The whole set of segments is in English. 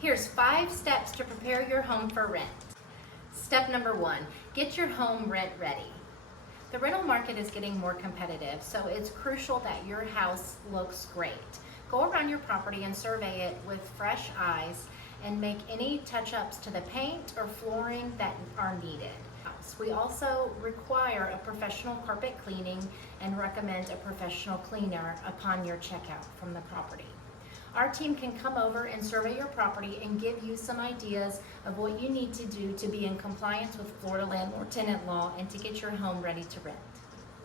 Here's 5 steps to prepare your home for rent. Step number 1, get your home rent ready. The rental market is getting more competitive, so it's crucial that your house looks great. Go around your property and survey it with fresh eyes and make any touch-ups to the paint or flooring that are needed. We also require a professional carpet cleaning and recommend a professional cleaner upon your checkout from the property. Our team can come over and survey your property and give you some ideas of what you need to do to be in compliance with Florida landlord-tenant law and to get your home ready to rent.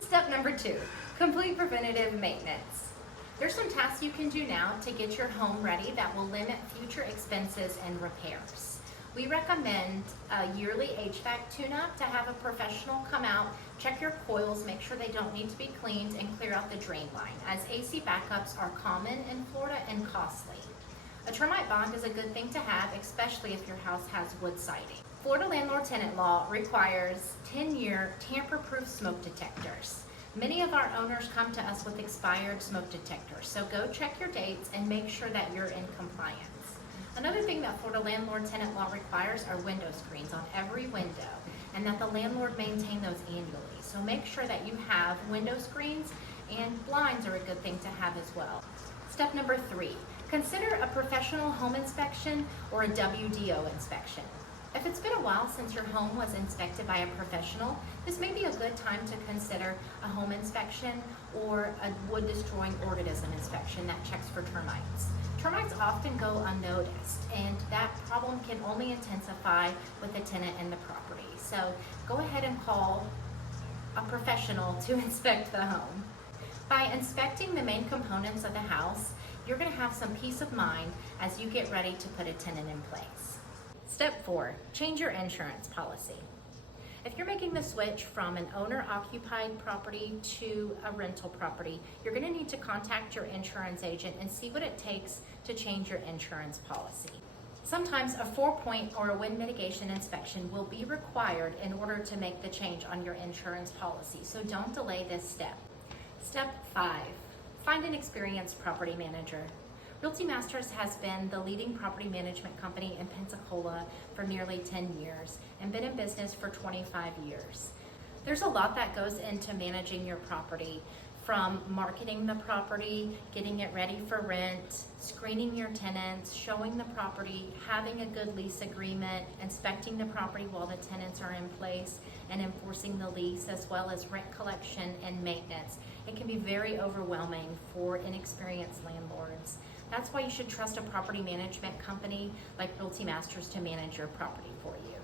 Step number 2, complete preventative maintenance. There's some tasks you can do now to get your home ready that will limit future expenses and repairs. We recommend a yearly HVAC tune-up to have a professional come out, check your coils, make sure they don't need to be cleaned, and clear out the drain line, as AC backups are common in Florida and costly. A termite bond is a good thing to have, especially if your house has wood siding. Florida landlord-tenant law requires 10-year tamper-proof smoke detectors. Many of our owners come to us with expired smoke detectors, so go check your dates and make sure that you're in compliance. Another thing that Florida landlord-tenant law requires are window screens on every window, and that the landlord maintain those annually. So make sure that you have window screens, and blinds are a good thing to have as well. Step number 3, consider a professional home inspection or a WDO inspection. If it's been a while since your home was inspected by a professional, this may be a good time to consider a home inspection or a wood-destroying organism inspection that checks for termites. Termites often go unnoticed, and that problem can only intensify with the tenant and the property. So go ahead and call a professional to inspect the home. By inspecting the main components of the house, you're going to have some peace of mind as you get ready to put a tenant in place. Step 4, change your insurance policy. If you're making the switch from an owner-occupied property to a rental property, you're going to need to contact your insurance agent and see what it takes to change your insurance policy. Sometimes a 4-point or a wind mitigation inspection will be required in order to make the change on your insurance policy, so don't delay this step. Step 5, find an experienced property manager. Realty Masters has been the leading property management company in Pensacola for nearly 10 years and been in business for 25 years. There's a lot that goes into managing your property, from marketing the property, getting it ready for rent, screening your tenants, showing the property, having a good lease agreement, inspecting the property while the tenants are in place, and enforcing the lease, as well as rent collection and maintenance. It can be very overwhelming for inexperienced landlords. That's why you should trust a property management company like Realty Masters to manage your property for you.